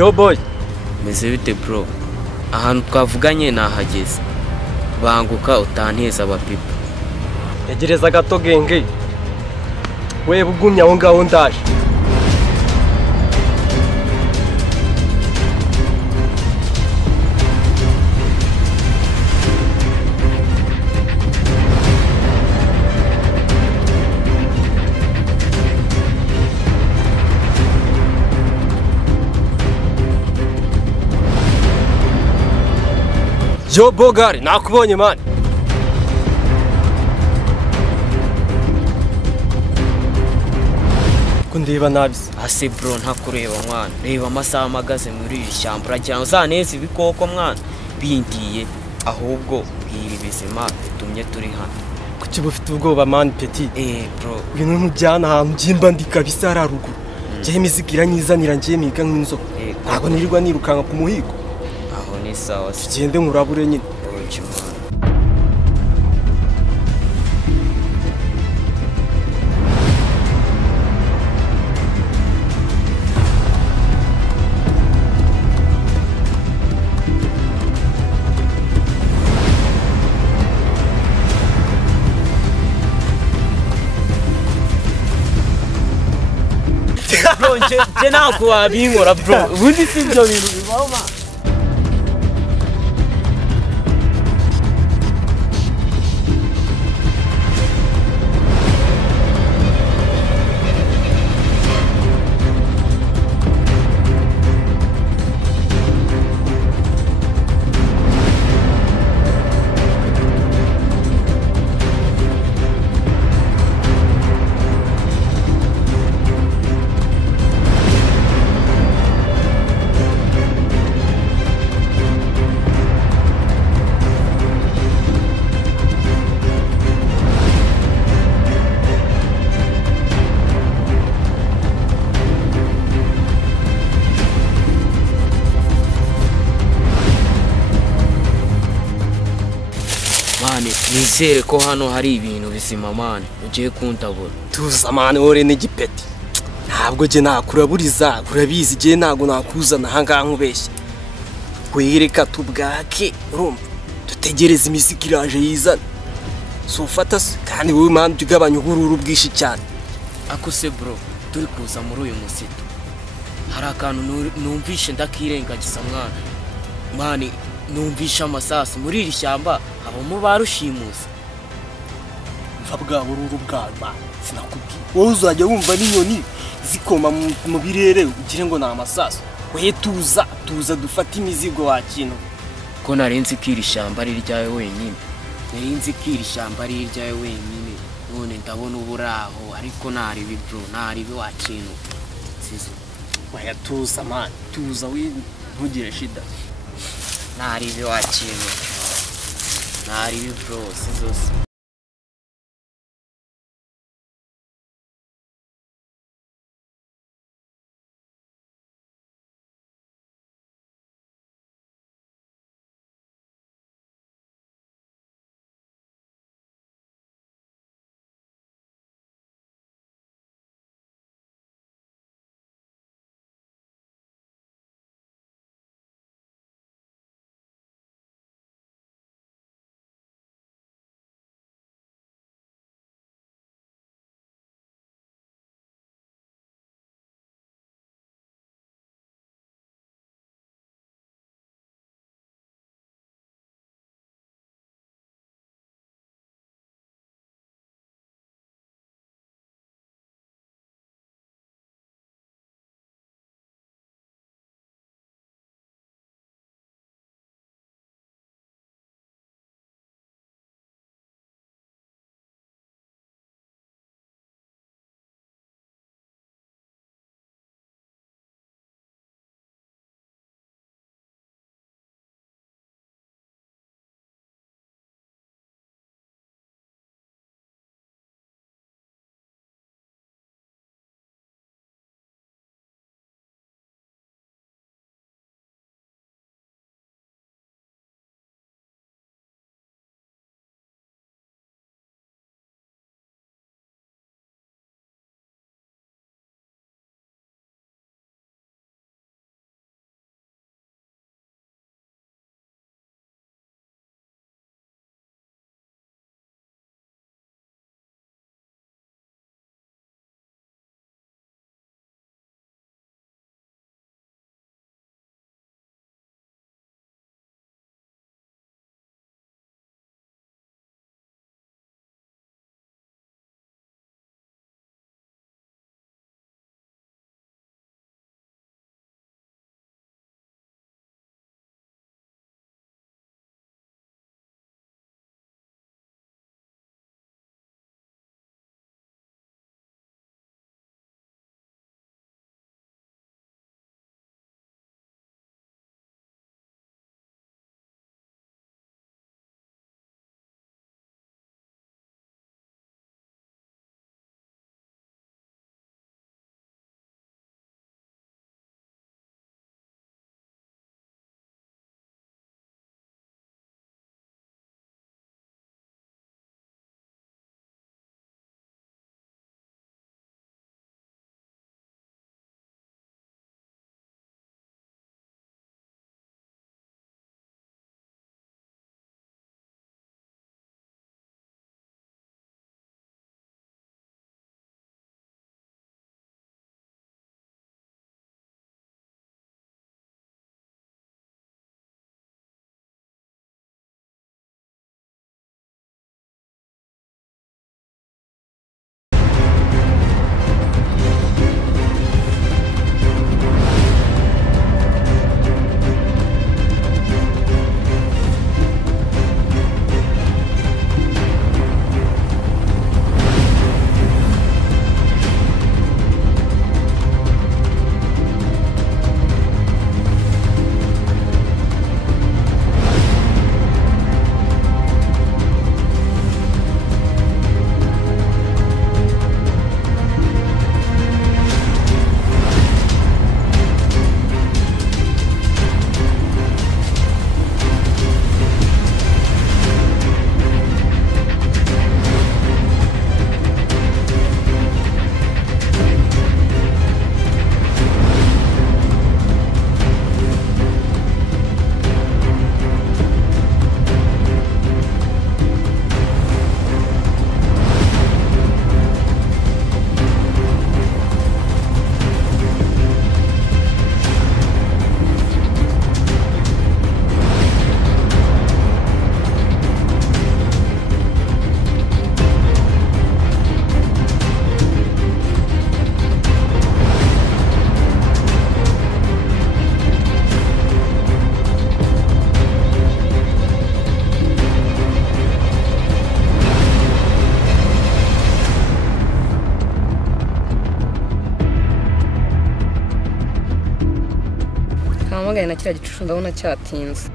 Yo boy, meze bite bro? Ahantu twavuganye nahageze. Banguka utanteza abapipa. yegereza gato genge. We bugumya aho ngaho ndaje. Yo Bogari, nakubonye man. Kundeba nabise. Ase bro ntakureba mwana. Reba amasaha magaze muri iri shyamba uragira uzaneze ibikoko mwana. Bindiye ahubwo bwira bizima bitumye turi hano. Kuki bufite ubwoba man petit? Bro. Ibintu ntujyana ahantu byimba ndikabisa hararuguru. Je imizigira nyizanira ngiye miga nk'inzoka. Ntabwo nirirwa nirukanka ku muhigo. Aho ni sawa. Tugende nkurabure nyine. Bro, je ntabwo wabinkora bro. Ubundi si ibyo bintu bibaho ma. Mane, nizere ko hano hari ibintu bizima mane. Ugiye kuntabura. Tuza mane ore n'igipeti. Ntabwo je nakuraburiza, urabizi je ntago nakuzana hanga nkubeshye. Kwereka tubwake, urumva. Dutegereza imizikiraje yizana. So ufata kandi wowe man tugabanya ubururu bwishi cyane. Akose bro, turi kuza muri uyu musito. Hari akantu numvishe ndakirengagiza mwana. Mane, numvisha amasasu muri iri shyamba abamo barushimuza. Mva bwa bururu bwa sinakubwiye. Wowe uzajya wumva n'inyoni zikoma mu birere ugire ngo na amasasu. We tuza dufata imizigo wakintu. Ko narenze kiri shyamba ari ryawe wenyine. Narenze kiri shyamba ari ryawe wenyine. None ndabona uburaho ariko nari bibro, nari bi wakintu. Sizo. Waya tuza man, tuza we ntugire shida. Nari bi wakintu. Nari bibro, sizo. mpamagaye na kiriya gicucu ndabona cyatinze.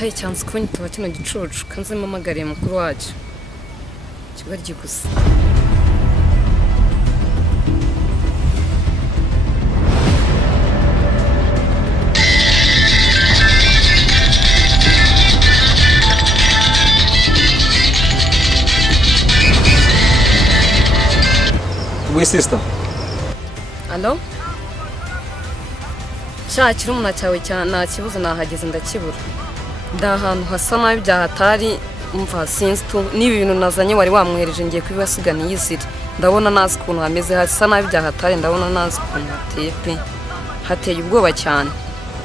Hey, chance kuba nyitaba kino gicucu kanze mpamagariye mukuru wacu. Kibaryi gusa. We sister. Allo? Shakira umuntu cyawe cyane nta kibuzo nahageze ndakibura. Ndahantu hasa nabi byahatari umva sinzi tu nibi bintu nazanye wari wamwereje ngiye kubibasigana yizire. Ndabona nazi kuntu hameze hasa nabi byahatari ndabona nazi kuntu hateye pe. Hateye ubwoba cyane.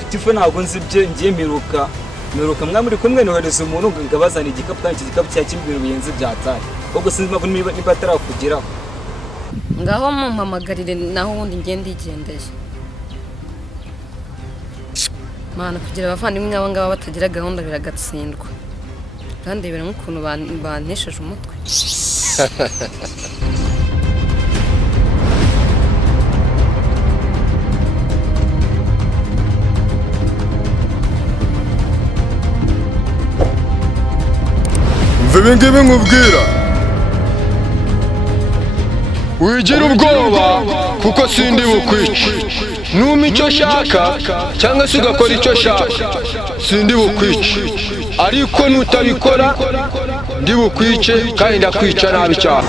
Tifu ntabwo nzi bye ngiye miruka mwa muri kumwe nohereza umuntu ngabazana igikapu kandi igikapu cya kimbiro biyenze byatari. Ubwo sinzi mpamvu niba atarakugeraho. Ngaho mumpamagarire naho ubundi ngende igendeye. Mana kugira abavandimwe nk'aba ngaba batagira gahunda biragatsindwa. Kandi biri nk'ukuntu bantesheje umutwe. Mve ngibi nkubwira. Wigira ubwoba kuko sindi bukwice. Numa icyo shaka cyangwa se ugakora icyo shaka sindi bukwice. Ariko nutabikora ndi bukwice kandi ndakwica nabi cyane.